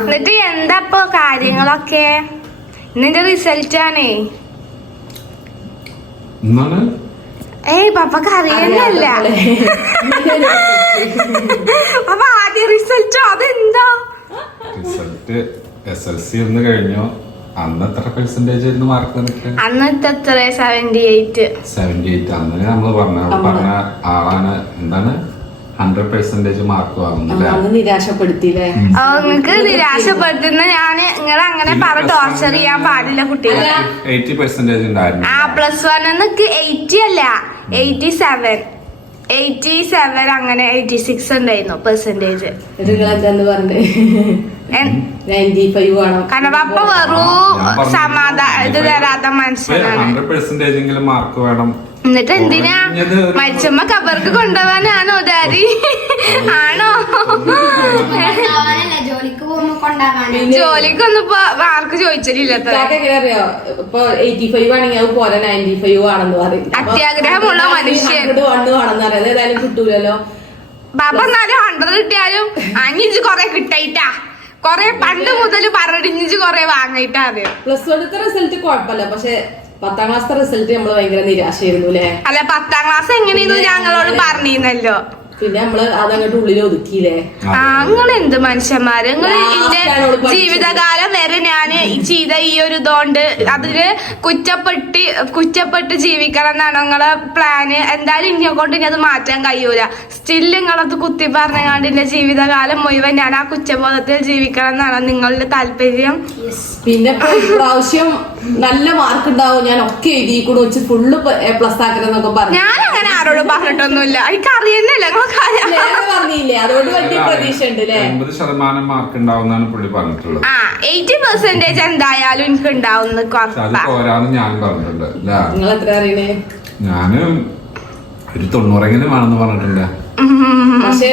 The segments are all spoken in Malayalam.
എന്നിട്ട് എന്താ ഇപ്പൊ കാര്യങ്ങളൊക്കെ? ഇന്നിന്റെ റിസൾട്ട് ആണേ. ഏയ് പപ്പക്ക് അറിയുന്നല്ല. അപ്പൊ ആദ്യ റിസൾട്ടോ അതെന്താ? റിസൾട്ട് SLC ഒന്ന് കഴിഞ്ഞു. അന്ന് എത്ര പെർസെന്റേജ് ആയിരുന്നു മാർക്ക്? അന്നത്തെ എത്ര? 78. അന്ന് നമ്മള് പറഞ്ഞ ആളാണ് എന്താണ് 100% മാർക്ക് വാങ്ങുന്നത്. നിരാശപ്പെടുത്തില്ലേ? നിങ്ങക്ക് നിരാശപ്പെടുത്തുന്ന ഞാന് നിങ്ങൾ അങ്ങനെ പറ ടോർച്ചർ ചെയ്യാൻ പാടില്ല കുട്ടികളെ. 80% ഉണ്ടായിരുന്നു. +1 80 അല്ല 87 അങ്ങനെ 86 ഉണ്ടായിരുന്നു പെർസെന്റേജ്. എന്താന്ന് പറഞ്ഞേ? 95 വേണം. കാരണം പപ്പ വെറും സമാധാനം ഇത് തരാത്ത മനുഷ്യനാണ്. 100% മാർക്ക് വേണം. എന്നിട്ട് എന്തിനാ മരിച്ചമ്മ കബർക്ക് കൊണ്ടുപോവാനാണോ ഡാഡി? ആണോ? ജോലിക്കൊന്നും ഇപ്പൊ മാർക്ക് ചോദിച്ചില്ല. അറിയോ ഇപ്പൊ 85 ആണെങ്കിൽ അത് പോരാ 95 ആണെന്ന് പറയും. അത്യാഗ്രഹമുള്ള മനുഷ്യൻ വേണമെന്ന് അറിയാം. ഏതായാലും കിട്ടൂലല്ലോ. ബാബ എന്നാലും 100 കിട്ടിയാലും 5 കൊറേ കിട്ടായിട്ടാ. കൊറേ പണ്ട് മുതൽ പറഞ്ഞിട്ട് കൊറേ വാങ്ങിയിട്ടാ. അറിയാം +1 റിസൾട്ട് കുഴപ്പമില്ല. പക്ഷെ 10ാം ക്ലാസ്സിലെ റിസൾട്ട് നമ്മള് ഭയങ്കര നിരാശയായിരുന്നു അല്ലേ? അല്ല 10ാം ക്ലാസ് എങ്ങനെയെന്ന് ഞങ്ങളോട് പറഞ്ഞിരുന്നല്ലോ. പിന്നെ നമ്മള് അതങ്ങോട്ട് ഉള്ളിൽ ഒതുക്കിയില്ലേ? നിങ്ങൾ എന്ത് മനുഷ്യന്മാര്. നിങ്ങൾ എന്റെ ജീവിതകാലം വരെ ഞാൻ ചെയ്ത ഈ ഒരു ഇതുകൊണ്ട് അതില് കുറ്റപ്പെട്ട് ജീവിക്കണം എന്നാണ് നിങ്ങളെ പ്ലാന്. എന്തായാലും ഇന്നെ കൊണ്ട് ഇനി അത് മാറ്റാൻ കഴിയൂല. സ്റ്റിൽ നിങ്ങളത് കുത്തി പറഞ്ഞാണ്ട് എന്റെ ജീവിതകാലം മുഴുവൻ ഞാൻ ആ കുറ്റബോധത്തിൽ ജീവിക്കണം എന്നാണ് നിങ്ങളുടെ താല്പര്യം. പിന്നെ പ്രാവശ്യം നല്ല മാർക്ക് ഉണ്ടാവും. ഞാൻ ഒക്കെ എഴുതിക്കൂടെ വെച്ച് ഫുള്ള് പ്ലസ് ആക്കണമെന്നൊക്കെ പറഞ്ഞു. ഞാൻ അങ്ങനെ ആരോടും പറഞ്ഞിട്ടൊന്നുമില്ല. എനിക്ക് അറിയുന്നില്ല. പറഞ്ഞില്ലേ? അതുകൊണ്ട് വലിയ പ്രതീക്ഷ ഉണ്ട്. 80% മാർക്ക് ഉണ്ടാവുന്നാണ് പുള്ളി പറഞ്ഞിട്ടുള്ളത്. 80% എന്തായാലും എനിക്ക് ഉണ്ടാവുന്ന ഞാൻ പറഞ്ഞിട്ടുണ്ട്. നിങ്ങൾ എത്ര അറിയണേ? ഞാന് ഒരു 90 വേണമെന്ന് പറഞ്ഞിട്ടുണ്ട്. പക്ഷെ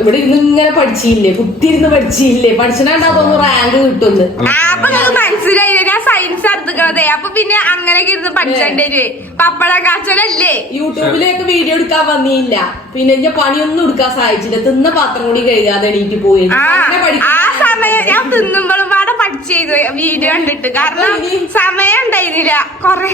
ഇവിടെ ഇരുന്ന് ഇങ്ങനെ പഠിച്ചില്ലേ? കുത്തിയിരുന്ന് പഠിച്ചില്ലേ? പഠിച്ചിട്ടുണ്ടാവും റാങ്ക് കിട്ടുന്നു. അപ്പൊ മനസ്സിലായില്ല ഞാൻ സയൻസ് എടുത്തുക്കണതേ. അപ്പൊ പിന്നെ അങ്ങനെയൊക്കെ ഇരുന്ന് പഠിച്ചേണ്ടി പപ്പട കാച്ചലല്ലേ? യൂട്യൂബിലേക്ക് വീഡിയോ എടുക്കാൻ വന്നില്ല. പിന്നെ എന്റെ പണിയൊന്നും എടുക്കാൻ സഹായിച്ചില്ല. തിന്ന പാത്രം കൂടി കഴുകാതെ എണീറ്റ് പോയി. ആ സമയം ഞാൻ തിന്നുമ്പോഴും പാടെ പഠിച്ചത് വീഡിയോ കണ്ടിട്ട്. കാരണം സമയം ഉണ്ടായിരുന്നില്ല കൊറേ.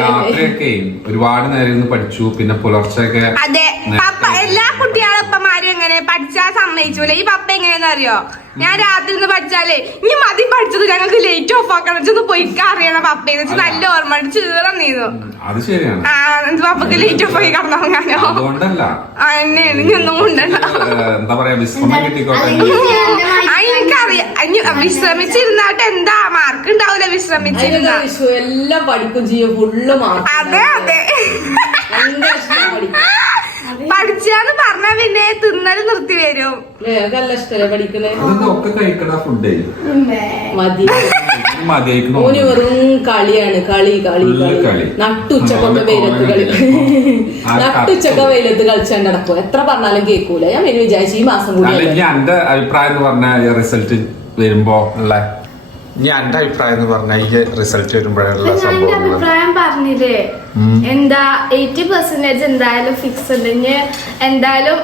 രാത്രിയൊക്കെ ഒരുപാട് നേരം ഇരുന്ന് പഠിച്ചു. പിന്നെ പുലർച്ചെയൊക്കെ. അതെ പപ്പ എല്ലാ കുട്ടികളപ്പന്മാരും എങ്ങനെ പഠിച്ചാൽ സമ്മതിച്ചൂല. ഈ പപ്പ എങ്ങനെയാന്ന് അറിയോ? ഞാൻ രാത്രി നിന്ന് പഠിച്ചാലേ ഇനി മതി പഠിച്ചത് ഞങ്ങൾക്ക് ലേറ്റ് ഓഫ് ആക്കണം വെച്ചത് പൊയ്ക്കാ അറിയണ പപ്പയെന്ന് വെച്ചാൽ നല്ല ഓർമ്മ ചീറം നീന്നു. അത് ശരിയാണ്. പപ്പക്ക് ലേറ്റ് ഓഫ് ആയി കിടന്നുറങ്ങാനോ? അതുകൊണ്ടല്ല ഒന്നും കൊണ്ടല്ല. എന്താ പറയാ വിശ്രമം കിട്ടിക്കോട്ടെ. എനിക്കറിയാം വിശ്രമിച്ചിരുന്നാട്ട് എന്താ മാർക്ക് ഉണ്ടാവൂല. വിശ്രമിച്ചിരുന്ന എല്ലാം പഠിക്കും ചെയ്യും. Full mark. അതെ അതെ പഠിച്ചാന്ന് പറഞ്ഞാ പിന്നെ തിന്നല് നിർത്തി വരും. നല്ല ഇഷ്ടല്ലേ പഠിക്കണേ? ഒക്കെ കഴിക്കണ ഫുഡ് മതി. ഓന് വെറും കളിയാണ്. കളി നട്ടുച്ചക്കൊക്കെ വെയിലത്ത് കളിച്ചാണ്ട് നടക്കും. എത്ര പറഞ്ഞാലും കേൾക്കൂല. ഞാൻ പിന്നെ വിചാരിച്ചു ഈ മാസം കൂടി. എന്റെ അഭിപ്രായം എന്ന് പറഞ്ഞ റിസൾട്ട് വരുമ്പോ ഉള്ള എന്റെ അഭിപ്രായം എന്ന് പറഞ്ഞ ഈ റിസൾട്ട് വരുമ്പോഴുള്ള സംഭവം അഭിപ്രായം പറഞ്ഞില്ലേ? എന്താ 80% എന്തായാലും ഫിക്സ് ഉണ്ട്. ഇനി എന്തായാലും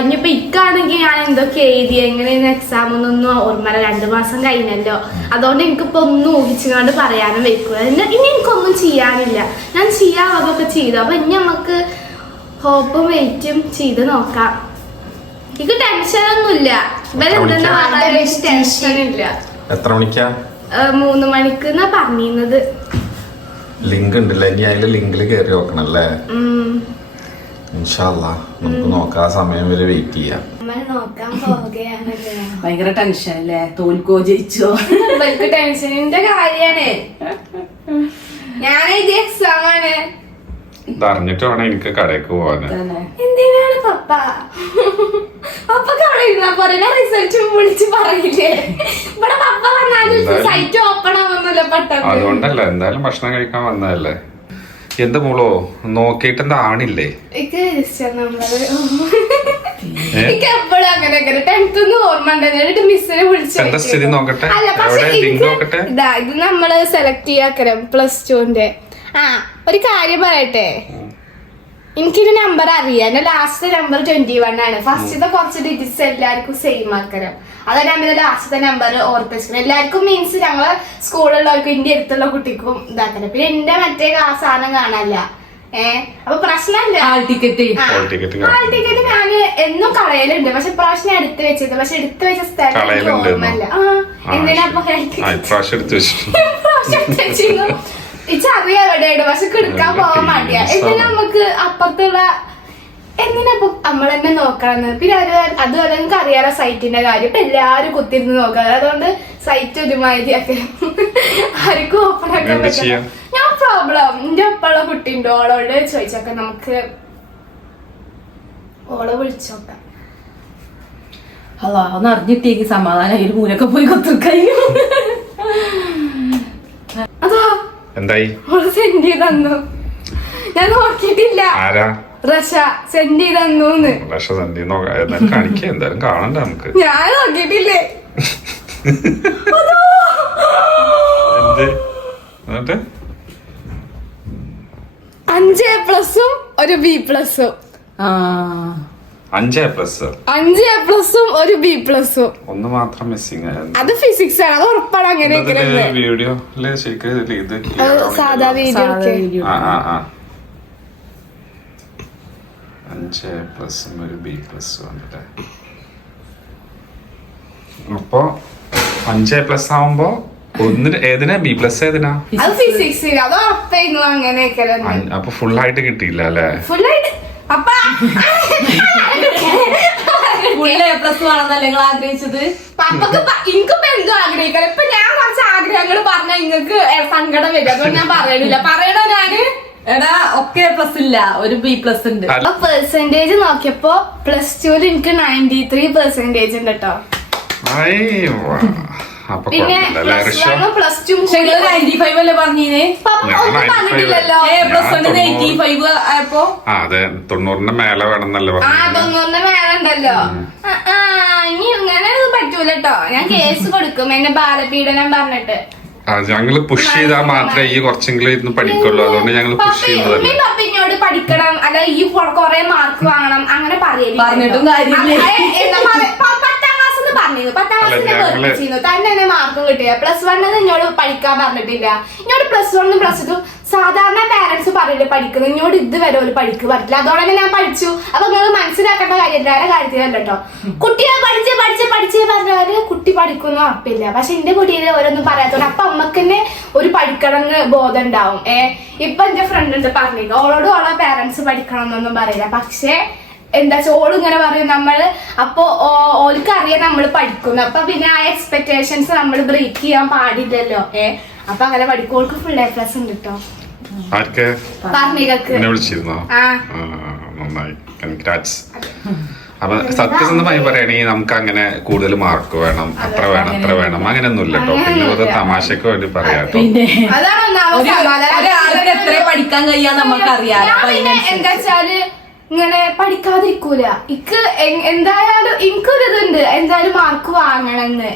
ഇനിയിപ്പോ ഇക്കാണെങ്കിൽ ഞാൻ എന്തൊക്കെ എഴുതി എങ്ങനെയാണ് എക്സാം ഒന്നും ഓർമ്മ. 2 മാസം കഴിഞ്ഞല്ലോ. അതുകൊണ്ട് എനിക്കിപ്പോ ഒന്നും ഊഹിച്ചുകൊണ്ട് പറയാനും വെക്കൂല. ഇനി എനിക്കൊന്നും ചെയ്യാനില്ല. ഞാൻ ചെയ്യാവുന്നതൊക്കെ ചെയ്തു. അപ്പൊ ഇനി നമുക്ക് ഹോപ്പും വെയിറ്റും ചെയ്ത് നോക്കാം. എനിക്ക് ടെൻഷനൊന്നുമില്ല. ടെൻഷനില്ല. എത്ര മണിക്കാ? 3 മണിക്ക് പറഞ്ഞിരുന്നത്. ലിങ്ക് ഉണ്ടല്ലേ? ഇനി അതില് ലിങ്കിൽ കയറി നോക്കണല്ലേ? ഇൻഷാ അല്ലാ നമുക്ക് നോക്കാം. ആ സമയം വരെ വെയിറ്റ് ചെയ്യാം. ഭയങ്കര ടെൻഷൻ അല്ലേ? തോൽക്കോ ജയിച്ചോ? ടെൻഷനിന്റെ കാര്യാണേ. ഞാൻ ഇത് എക്സാം ആണ്. അറിഞ്ഞിട്ട് വേണം എനിക്ക് കടയ്ക്ക് പോവാന്. എന്തിനാണ് പപ്പ അവിടെ ഇരുന്നാ പോലെ റിസൾട്ട് വിളിച്ച് പറയില്ലേ? ഇവിടെ പപ്പ വന്നാലും സൈറ്റ് ഓപ്പൺ ആവുന്നില്ല പെട്ടെന്ന്. അതുകൊണ്ടല്ല, എന്തായാലും ഭക്ഷണം കഴിക്കാൻ വന്നതല്ലേ. എന്താ മോളോ നോക്കിയിട്ട് എന്താ ആണില്ലേ? എനിക്ക് എപ്പോഴും അങ്ങനെ 10th ഓർമ്മ ഉണ്ടായിരുന്നു. മിസ്സിനെ വിളിച്ചു നോക്കട്ടെ. ഇത് നമ്മള് സെലക്ട് ചെയ്യാക്കരം +2ന്റെ. ഒരു കാര്യം പറയട്ടെ, എനിക്കൊരു നമ്പർ അറിയാം. എന്റെ ലാസ്റ്റ് നമ്പർ 21 ആണ്. ഫസ്റ്റത്തെ കുറച്ച് ഡിജിറ്റ്സ് എല്ലാവർക്കും സെയിം ആക്കരം. അതാണ് നമ്മുടെ ലാസ്റ്റത്തെ നമ്പർ ഓർപ്പിച്ചത്. എല്ലാവർക്കും മീൻസ് ഞങ്ങള് സ്കൂളിലുള്ളവർക്കും എന്റെ അടുത്തുള്ള കുട്ടിക്കും ഇതാക്കല്. പിന്നെ എന്റെ മറ്റേ സാധനം കാണാനില്ല. അപ്പൊ പ്രശ്നമില്ല. ഹാൾ ടിക്കറ്റ് ഞാന് എന്നും കളയലുണ്ട്. പക്ഷെ പ്രാവശ്യം എടുത്ത് വെച്ചത്. പക്ഷെ എടുത്ത് വെച്ച സ്ഥലം ഓർമ്മല്ല. എന്തിനാ ഇച്ചറിയാം എവിടെയാണ്. പക്ഷെ കിടക്കാൻ പോകാൻ മടിയാ. എന്തിനാ നമുക്ക് അപ്പുറത്തുള്ള എന്തിനാ ഇപ്പൊ നമ്മൾ തന്നെ നോക്കണം. പിന്നെ അതുപോലെ നിങ്ങൾക്ക് അറിയാലോ സൈറ്റിന്റെ കാര്യം. ഇപ്പൊ എല്ലാരും കുത്തിരുന്ന് നോക്കാം. അതുകൊണ്ട് സൈറ്റ് ഒരുമാതിരി ഒക്കെ ആർക്കും ഓപ്പൺ ആക്കാൻ പറ്റില്ല. ഞാൻ പ്രോബ്ലം എന്റെ ഒപ്പമുള്ള കുട്ടിയുണ്ട്. ഓളോട് ചോദിച്ചോക്കാം. നമുക്ക് ഓളെ വിളിച്ചോക്കാം. അല്ല ഒന്ന് അറിഞ്ഞിട്ടേക്ക് സമാധാനം ഒരു മൂലൊക്കെ പോയി കൊത്തുക്കഴിഞ്ഞു. അതോ എന്തായി ഓള് സെൻഡ് ചെയ്ത് തന്നു. ഞാൻ നോക്കിയിട്ടില്ല. റഷ സെൻഡ് ചെയ്ത് തന്നൂന്ന്. എന്തായാലും കാണണ്ട നമുക്ക്. ഞാൻ നോക്കിയിട്ടില്ലേ. 5 A+ ഒരു B+. 5 A+. 5 A+, ഒരു B+. ഒന്ന് മാത്രം മിസ്സിംഗ്. അത് ഫിസിക്സ് ആണ്. അത് ഉറപ്പാണ്. അങ്ങനെ വീഡിയോ സാധാ വീഡിയോ 5 A+ ഒരു B+ വന്നിട്ട്. അപ്പൊ 5 A+ ആവുമ്പോ ഏതിനാ B+ ഏതിനാ? അത് ഫിസിക്സ്. അത് ഉറപ്പായിരുന്നു. അങ്ങനെയൊക്കെ അപ്പൊ ഫുൾ ആയിട്ട് കിട്ടിയില്ല അല്ലെ? ഫുള്ളായിട്ട് അപ്പൊ ആഗ്രഹിച്ചത് എനിക്കിപ്പോ എന്തോ ആഗ്രഹിക്കാം. ഇപ്പൊ ഞാൻ കുറച്ച് ആഗ്രഹങ്ങൾ പറഞ്ഞ നിങ്ങൾക്ക് സങ്കടം വരും. അതുകൊണ്ട് ഞാൻ പറയണില്ല. പറയണോ ഞാന്? എടാ ഒക്കെ A+ ഇല്ല, ഒരു B+ ഉണ്ട്. അപ്പൊ പെർസെന്റേജ് നോക്കിയപ്പോ +2 എനിക്ക് 93% ഉണ്ട് കേട്ടോ. പിന്നെ +2 95 അല്ലേ പറഞ്ഞീനെ? പറഞ്ഞിട്ടില്ലല്ലോ. A+1 ആയപ്പോ അതെ 90ന്റെ മേലെ വേണമെന്നല്ലേ പറഞ്ഞു. 90ന്റെ മേലെ ഉണ്ടല്ലോ. ഇനി ഇങ്ങനെ പറ്റൂല കേട്ടോ. ഞാൻ കേസ് കൊടുക്കും എന്നെ ബാലപീഡനം പറഞ്ഞിട്ട്. ഞങ്ങള് പുഷ് ചെയ്താൽ മാത്രമേ ഈ കുറച്ചെങ്കിലും ഇരുന്ന് പഠിക്കുള്ളൂ. അതുകൊണ്ട് ഞങ്ങൾ പുഷ് ചെയ്യുന്നതല്ലേ. പപ്പിനോട് പഠിക്കണം അല്ല ഈ കൊറേ മാർക്ക് വാങ്ങണം അങ്ങനെ പറഞ്ഞിട്ടും കാര്യമില്ല. 10ാം ക്ലാസ്സിൽ തന്നെ മാർക്കും കിട്ടിയ. +1 എന്നോട് പഠിക്കാൻ പറഞ്ഞിട്ടില്ല. എന്നോട് +1 +2 സാധാരണ പാരന്റ്സ് പറയില്ല പഠിക്കുന്നത്. എന്നോട് ഇതുവരെ ഒരു പഠിക്ക് പറഞ്ഞില്ല. അതോടെ തന്നെ ഞാൻ പഠിച്ചു. അപ്പൊ നിങ്ങൾ മനസ്സിലാക്കേണ്ട കാര്യം എല്ലാവരുടെ കാര്യത്തിലല്ല കേട്ടോ. കുട്ടിയെ പഠിച്ച് പറഞ്ഞാല് കുട്ടി പഠിക്കുന്ന ഉറപ്പില്ല. പക്ഷെ എന്റെ കുട്ടിയെ ഓരോന്നും പറയാത്തോണ്ട് അപ്പൊ അമ്മക്ക് തന്നെ ഒരു പഠിക്കണമെന്ന് ബോധം ഉണ്ടാവും. ഇപ്പൊ എന്റെ ഫ്രണ്ട് ഉണ്ട് പറഞ്ഞില്ല. ഓളോട് ഓളെ പാരന്റ്സ് പഠിക്കണം എന്നൊന്നും പറയില്ല. പക്ഷെ എന്താ ചോളും ഇങ്ങനെ പറയും നമ്മള്. അപ്പൊ ഓൾക്ക് അറിയാം നമ്മള് പഠിക്കുന്നു. അപ്പൊ പിന്നെ ആ എക്സ്പെക്ടേഷൻസ് നമ്മൾ ബ്രേക്ക് ചെയ്യാൻ പാടില്ലല്ലോ. അപ്പൊ അങ്ങനെ പഠിക്കോൾക്ക് ഫുൾ A+ ഉണ്ട് കേട്ടോ. അപ്പൊ സത്യസന്ധമായി പറയുകയാണെങ്കിൽ നമുക്ക് അങ്ങനെ കൂടുതൽ മാർക്ക് വേണം, അത്ര വേണം അങ്ങനെയൊന്നും ഇല്ല കേട്ടോ. പിന്നെ ഒരു തമാശക്ക് വേണ്ടി പറയാട്ടോ. ഒരാൾക്ക് എത്ര പഠിക്കാൻ കഴിയാ നമുക്കറിയാം. എന്താ വെച്ചാല് ഇങ്ങനെ പഠിക്കാതിരിക്കൂല. എന്തായാലും എനിക്കൊരിതുണ്ട് എന്തായാലും മാർക്ക് വാങ്ങണമെന്ന്.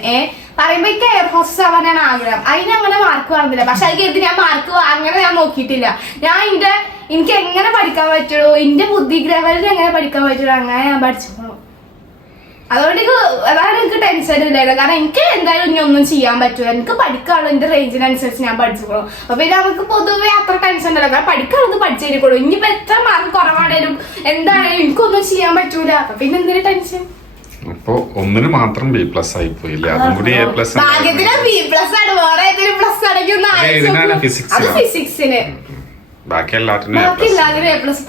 പറയുമ്പോ എനിക്ക് എയർ ഹോസ്റ്റസ് ആവാനാണ് ആഗ്രഹം. അതിനങ്ങനെ മാർക്ക് വാങ്ങുന്നില്ല. പക്ഷെ അതിന് ഞാൻ മാർക്ക് അങ്ങനെ ഞാൻ നോക്കിയിട്ടില്ല. ഞാൻ എനിക്ക് എങ്ങനെ പഠിക്കാൻ പറ്റുള്ളൂ, എന്റെ ബുദ്ധി ലെവലിൽ എങ്ങനെ പഠിക്കാൻ പറ്റുള്ളൂ അങ്ങനെ ഞാൻ പഠിച്ചോളൂ. അതുകൊണ്ട് അതാണ് എനിക്ക് ടെൻഷൻ ഇല്ലായിരുന്നു. കാരണം എനിക്ക് എന്തായാലും ഇനി ഒന്നും ചെയ്യാൻ പറ്റൂല. എനിക്ക് പഠിക്കാനുള്ള എന്റെ റേഞ്ചിനനുസരിച്ച് ഞാൻ പഠിച്ചോളൂ. അപ്പൊ പിന്നെ നമുക്ക് പൊതുവെ അത്ര ടെൻഷൻ ഉണ്ടല്ലോ. കാരണം പഠിക്കാനുള്ളത് പഠിച്ചേരിക്കോളൂ. ഇനിയിപ്പോ എത്ര മാർക്ക് കുറവാണേലും എന്താണേലും എനിക്കൊന്നും ചെയ്യാൻ പറ്റൂല. അപ്പൊ പിന്നെ എന്തിനാ ടെൻഷൻ? അപ്പൊ ഒന്നിന് മാത്രം B+ ആയി പോയില്ലേ? അതും കൂടി A+ ഭാഗ്യത്തിന് B+ ആണ്. വേറെ ഏതെങ്കിലും പ്ലസ് ആണെങ്കിൽ ഫിസിക്സിന്. ബാക്കി എല്ലാത്തിനും A+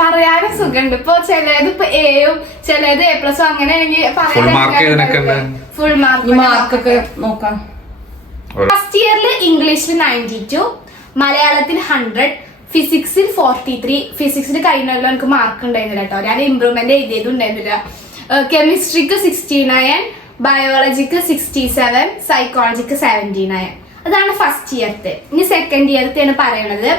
പറയാനും സുഖമുണ്ട്. ഇപ്പൊ ചിലത് ഇപ്പൊ Aയും ചിലത് A+ അങ്ങനെയാണെങ്കിൽ ഫുൾ മാർക്കൊക്കെ നോക്കാം. ഫസ്റ്റ് ഇയറിൽ ഇംഗ്ലീഷിൽ 92, മലയാളത്തിൽ 100, ഫിസിക്സിൽ 43. ഫിസിക്സിൽ കഴിഞ്ഞല്ലോ എനിക്ക് മാർക്ക് ഉണ്ടായിരുന്നില്ല കേട്ടോ. ഞാൻ ഇംപ്രൂവ്മെന്റ് എഴുതിയതും ഉണ്ടായിരുന്നില്ല. കെമിസ്ട്രിക്ക് 69, ബയോളജിക്ക് 67, സൈക്കോളജിക്ക് 79. അതാണ് ഫസ്റ്റ് ഇയർത്തെ. ഇനി സെക്കൻഡ് ഇയർത്തെയാണ് പറയണത്.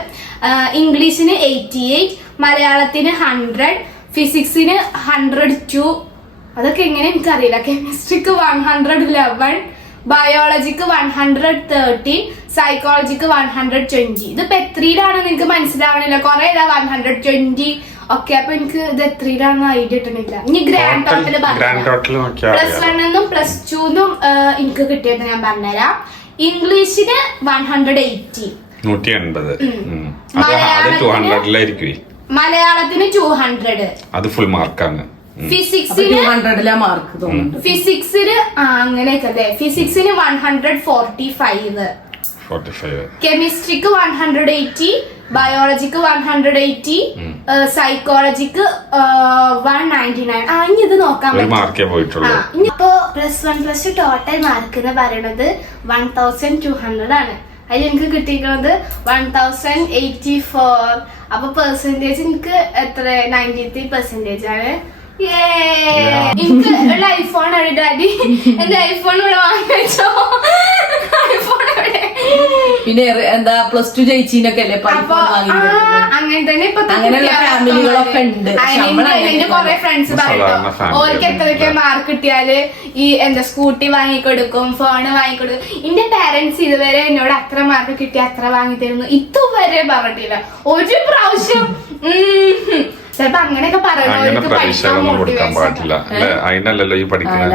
ഇംഗ്ലീഷിന് 88, മലയാളത്തിന് 100, ഫിസിക്സിന് 102. അതൊക്കെ എങ്ങനെ എനിക്കറിയില്ല. കെമിസ്ട്രിക്ക് 111, ബയോളജിക്ക് 113, സൈക്കോളജിക്ക് 120. ഇതിപ്പോ എത്രയിലാണെന്ന് എനിക്ക് മനസ്സിലാവണില്ല. കുറെ 120 ഓക്കെ അപ്പൊ എനിക്ക് ഇത് എത്രയിലാണെന്ന് ഐഡിയ കിട്ടണില്ല. ഇനി ഗ്രാൻഡ് ടോട്ടല് ഗ്രാൻഡ് ടോട്ടൽ നോക്കിയാൽ പ്ലസ് 1 പ്ലസ് 2 എനിക്ക് കിട്ടിയത് ഞാൻ പറഞ്ഞുതരാം. ഇംഗ്ലീഷിന് 180, 180. അത് 200 മലയാളത്തിന് 200, അത് ഫുൾ മാർക്കാണ്. ഫിസിക്സിന് 200 മാർക്ക് തോന്നുന്നു. ഫിസിക്സിന് അങ്ങനെയൊക്കെ അല്ലേ. ഫിസിക്സിന് 145, കെമിസ്ട്രിക്ക് 180, ബയോളജിക്ക് 180, സൈക്കോളജിക്ക് 199. ഇനി ഇത് നോക്കാൻ പറ്റും. ഇനിയിപ്പോ +1 ടോട്ടൽ മാർക്ക് എന്ന് പറയുന്നത് 1200 ആണ്. അതിൽ എനിക്ക് കിട്ടിയിരിക്കുന്നത് 1084. അപ്പൊ പെർസെന്റേജ് എനിക്ക് എത്ര 93% ആണ്. എനിക്ക് ഉള്ള ഐഫോൺ ആണ് ഡാഡി. എന്റെ ഐഫോൺ ഇവിടെ വാങ്ങിച്ചോ. ഐഫോൺ എവിടെ? പിന്നെ എന്താ +2 ജയിച്ചീനൊക്കെ അല്ലേ അങ്ങനെ തന്നെ ഇപ്പൊ അങ്ങനെയുള്ള ഫാമിലികളൊക്കെ ഉണ്ട്. എന്റെ കൊറേ ഫ്രണ്ട്സ് പറയട്ടോ ഓർക്ക് എത്രയൊക്കെ മാർക്ക് കിട്ടിയാല് ഈ എന്താ സ്കൂട്ടി വാങ്ങിക്കൊടുക്കും, ഫോണ് വാങ്ങിക്കൊടുക്കും. എന്റെ പാരന്റ്സ് ഇതുവരെ എന്നോട് അത്ര മാർക്ക് കിട്ടി അത്ര വാങ്ങി തരുന്നു ഇതുവരെ പറഞ്ഞിട്ടില്ല ഒരു പ്രാവശ്യം. ചിലപ്പോ അങ്ങനെയൊക്കെ അങ്ങനെ പരീക്ഷകളൊന്നും കൊടുക്കാൻ പാടില്ല. അതിനല്ലല്ലോ ഈ പഠിക്കുന്നത്.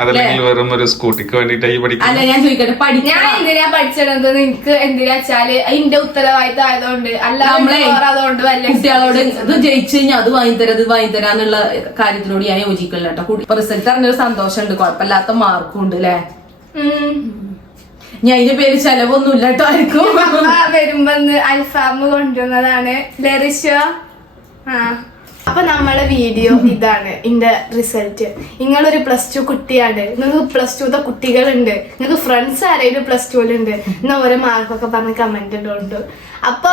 അതല്ലെങ്കിൽ വെറും ഒരു സ്കൂട്ടിക്ക് വേണ്ടിട്ട് ഈ പഠിക്കുന്നത്. ഞാൻ ചോദിക്കട്ടെ, ഞാൻ എന്തിനാ പഠിച്ചത് എനിക്ക് എന്തിനാ വെച്ചാല് അതിന്റെ ഉത്തരവാദിത്തം ആയതുകൊണ്ട്, അല്ലാതെ അതുകൊണ്ട് വല്ല കുട്ടികളോട് ഇത് ജയിച്ചു കഴിഞ്ഞാൽ അത് വാങ്ങിത്തരാ ഇത് വാങ്ങിത്തരാന്നുള്ള കാര്യത്തിനോട് ഞാൻ യോജിക്കില്ല കേട്ടോ. റിസൾട്ട് അറിഞ്ഞൊരു സന്തോഷമുണ്ട്, കുഴപ്പമില്ലാത്ത മാർക്കും ഉണ്ട് അല്ലേ. ഞാൻ അതിന്റെ പേര് ചെലവൊന്നുമില്ല കേട്ടോ ആയിരിക്കും. വരുമ്പോ അൽഫാം കൊണ്ടുവന്നതാണ് ലറിഷ. അപ്പൊ നമ്മളെ വീഡിയോ ഇതാണ് ഇതിന്റെ റിസൾട്ട്. നിങ്ങളൊരു +2 കുട്ടിയാണ്, നിങ്ങൾക്ക് +2 കുട്ടികളുണ്ട്, നിങ്ങൾക്ക് ഫ്രണ്ട്സ് ആരെങ്കിലും +2 എന്നാ ഓരോ മാർക്കൊക്കെ പറഞ്ഞ് കമന്റ് ഇടുന്നുണ്ട്. അപ്പൊ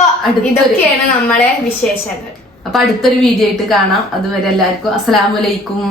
ഇതൊക്കെയാണ് നമ്മളെ വിശേഷങ്ങൾ. അപ്പൊ അടുത്തൊരു വീഡിയോ ആയിട്ട് കാണാം. അതുവരെ എല്ലാവർക്കും അസ്സലാമു അലൈക്കും.